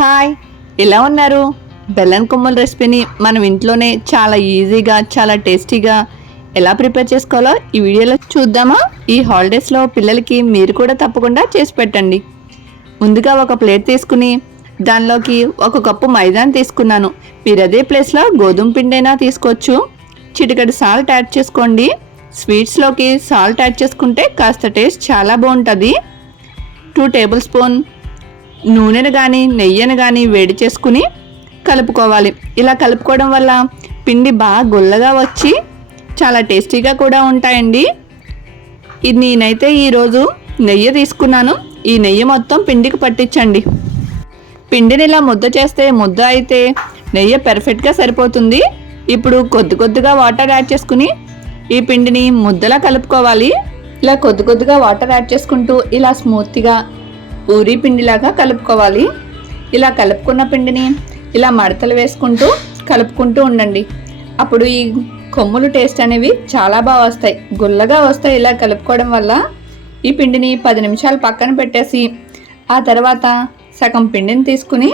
Hi ఎలా ఉన్నారు? బెల్లం కొమ్మల రెసిపీని మనం ఇంట్లోనే చాలా ఈజీగా చాలా టేస్టీగా ఎలా ప్రిపేర్ చేసుకోవాలో ఈ వీడియోలో చూద్దామా? ఈ హాలిడేస్లో పిల్లలకి మీరు కూడా తప్పకుండా చేసి పెట్టండి. ముందుగా ఒక ప్లేట్ తీసుకుని దానిలోకి ఒక కప్పు మైదాని తీసుకున్నాను. మీరు అదే ప్లేస్లో గోధుమ పిండైనా తీసుకోవచ్చు. చిటికటి సాల్ట్ యాడ్ చేసుకోండి. స్వీట్స్లోకి సాల్ట్ యాడ్ చేసుకుంటే కాస్త టేస్ట్ చాలా బాగుంటుంది. టూ టేబుల్ స్పూన్ నూనెను కానీ నెయ్యిని కానీ వేడి చేసుకుని కలుపుకోవాలి. ఇలా కలుపుకోవడం వల్ల పిండి బాగా గుల్లగా వచ్చి చాలా టేస్టీగా కూడా ఉంటాయండి. ఇది నేనైతే ఈరోజు నెయ్యి తీసుకున్నాను. ఈ నెయ్యి మొత్తం పిండికి పట్టించండి. పిండిని ఇలా ముద్ద చేస్తే ముద్ద అయితే నెయ్యి పెర్ఫెక్ట్గా సరిపోతుంది. ఇప్పుడు కొద్ది కొద్దిగా వాటర్ యాడ్ చేసుకుని ఈ పిండిని ముద్దలా కలుపుకోవాలి. ఇలా కొద్ది కొద్దిగా వాటర్ యాడ్ చేసుకుంటూ ఇలా స్మూత్గా ఊరి పిండిలాగా కలుపుకోవాలి. ఇలా కలుపుకున్న పిండిని ఇలా మడతలు వేసుకుంటూ కలుపుకుంటూ ఉండండి. అప్పుడు ఈ కొమ్ములు టేస్ట్ అనేవి చాలా బాగా వస్తాయి. గుల్లగా వస్తాయి ఇలా కలుపుకోవడం వల్ల. ఈ పిండిని పది నిమిషాలు పక్కన పెట్టేసి ఆ తర్వాత సగం పిండిని తీసుకుని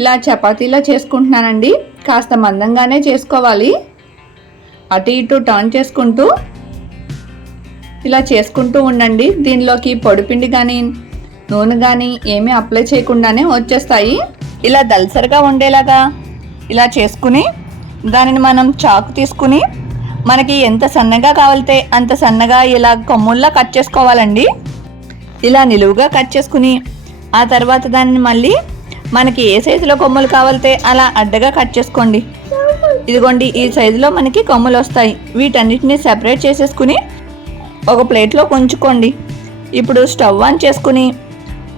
ఇలా చపాతీలా చేసుకుంటున్నానండి. కాస్త మందంగానే చేసుకోవాలి. అటు ఇటు టర్న్ చేసుకుంటూ ఇలా చేసుకుంటూ ఉండండి. దీనిలోకి పొడిపిండి కానీ నూనె కానీ ఏమీ అప్లై చేయకుండానే వచ్చేస్తాయి. ఇలా దల్సరిగా ఉండేలాగా ఇలా చేసుకుని దానిని మనం చాకు తీసుకుని మనకి ఎంత సన్నగా కావాలితే అంత సన్నగా ఇలా కొమ్ముల్లా కట్ చేసుకోవాలండి. ఇలా నిలువుగా కట్ చేసుకుని ఆ తర్వాత దాన్ని మళ్ళీ మనకి ఏ సైజులో కొమ్ములు కావాలితే అలా అడ్డగా కట్ చేసుకోండి. ఇదిగోండి ఈ సైజులో మనకి కొమ్ములు వస్తాయి. వీటన్నిటిని సెపరేట్ చేసేసుకుని ఒక ప్లేట్లో ఉంచుకోండి. ఇప్పుడు స్టవ్ ఆన్ చేసుకుని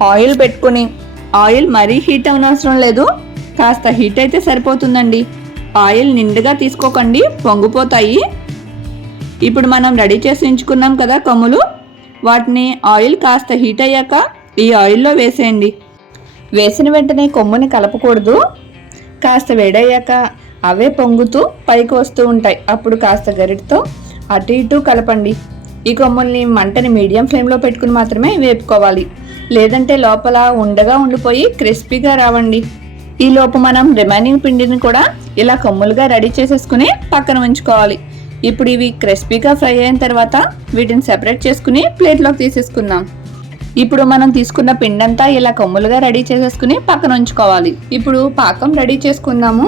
ఆయిల్ పెట్టుకుని ఆయిల్ మరీ హీట్ అవనవసరం లేదు. కాస్త హీట్ అయితే సరిపోతుందండి. ఆయిల్ నిండుగా తీసుకోకండి పొంగిపోతాయి. ఇప్పుడు మనం రెడీ చేసి ఉంచుకున్నాం కదా కమ్ములు. వాటిని ఆయిల్ కాస్త హీట్ అయ్యాక ఈ ఆయిల్లో వేసేయండి. వేసిన వెంటనే కొమ్ముని కలపకూడదు. కాస్త వేడయ్యాక అవే పొంగుతూ పైకి వస్తూ ఉంటాయి. అప్పుడు కాస్త గరిటతో అటు ఇటు కలపండి. ఈ కొమ్ముల్ని మంటని మీడియం ఫ్లేమ్లో పెట్టుకుని మాత్రమే వేపుకోవాలి. లేదంటే లోపల ఉండగా ఉండిపోయి క్రిస్పీగా రావండి. ఈ లోపు మనం రిమైనింగ్ పిండిని కూడా ఇలా కొమ్ములుగా రెడీ చేసేసుకుని పక్కన ఉంచుకోవాలి. ఇప్పుడు ఇవి క్రిస్పీగా ఫ్రై అయిన తర్వాత వీటిని సెపరేట్ చేసుకుని ప్లేట్లోకి తీసేసుకుందాం. ఇప్పుడు మనం తీసుకున్న పిండంతా ఇలా కొమ్ములుగా రెడీ చేసేసుకుని పక్కన ఉంచుకోవాలి. ఇప్పుడు పాకం రెడీ చేసుకుందాము.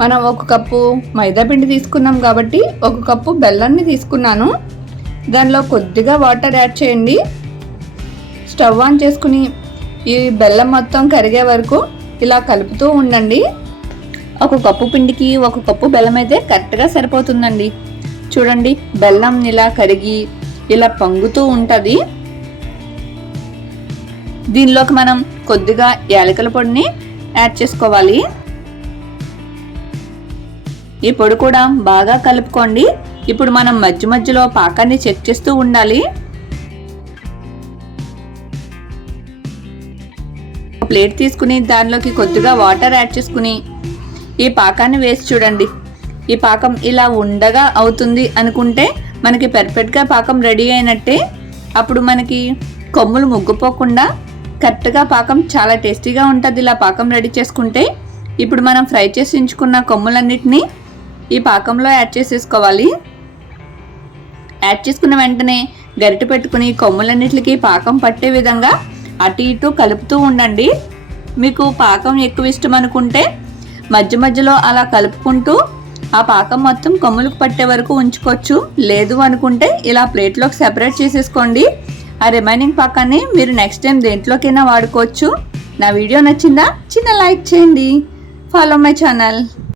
మనం ఒక కప్పు మైదా పిండి తీసుకున్నాం కాబట్టి ఒక కప్పు బెల్లాన్ని తీసుకున్నాను. దానిలో కొద్దిగా వాటర్ యాడ్ చేయండి. స్టవ్ ఆన్ చేసుకుని ఈ బెల్లం మొత్తం కరిగే వరకు ఇలా కలుపుతూ ఉండండి. ఒక కప్పు పిండికి ఒక కప్పు బెల్లం అయితే కరెక్ట్గా సరిపోతుందండి. చూడండి బెల్లం ఇలా కరిగి ఇలా పొంగుతూ ఉంటుంది. దీనిలోకి మనం కొద్దిగా యాలకుల పొడిని యాడ్ చేసుకోవాలి. ఈ పొడి కూడా బాగా కలుపుకోండి. ఇప్పుడు మనం మధ్య మధ్యలో పాకాన్ని చెక్ చేస్తూ ఉండాలి. ప్లేట్ తీసుకుని దానిలోకి కొద్దిగా వాటర్ యాడ్ చేసుకుని ఈ పాకాన్ని వేసి చూడండి. ఈ పాకం ఇలా ఉండగా అవుతుంది అనుకుంటే మనకి పెర్ఫెక్ట్గా పాకం రెడీ అయినట్టే. అప్పుడు మనకి కొమ్ములు ముగ్గుపోకుండా కరెక్ట్గా పాకం చాలా టేస్టీగా ఉంటుంది ఇలా పాకం రెడీ చేసుకుంటే. ఇప్పుడు మనం ఫ్రై చేసి ఉంచుకున్న కొమ్ములన్నిటినీ ఈ పాకంలో యాడ్ చేసేసుకోవాలి. యాడ్ చేసుకున్న వెంటనే గరిటె పెట్టుకుని కొమ్ములన్నిటికి పాకం పట్టే విధంగా అటు ఇటు కలుపుతూ ఉండండి. మీకు పాకం ఎక్కువ ఇష్టం అనుకుంటే మధ్య మధ్యలో అలా కలుపుకుంటూ ఆ పాకం మొత్తం కొమ్ములకు పట్టే వరకు ఉంచుకోవచ్చు. లేదు అనుకుంటే ఇలా ప్లేట్లోకి సెపరేట్ చేసేసుకోండి. ఆ రిమైనింగ్ పాకాన్ని మీరు నెక్స్ట్ టైం దేంట్లోకైనా వాడుకోవచ్చు. నా వీడియో నచ్చిందా? చిన్న లైక్ చేయండి. Follow my channel.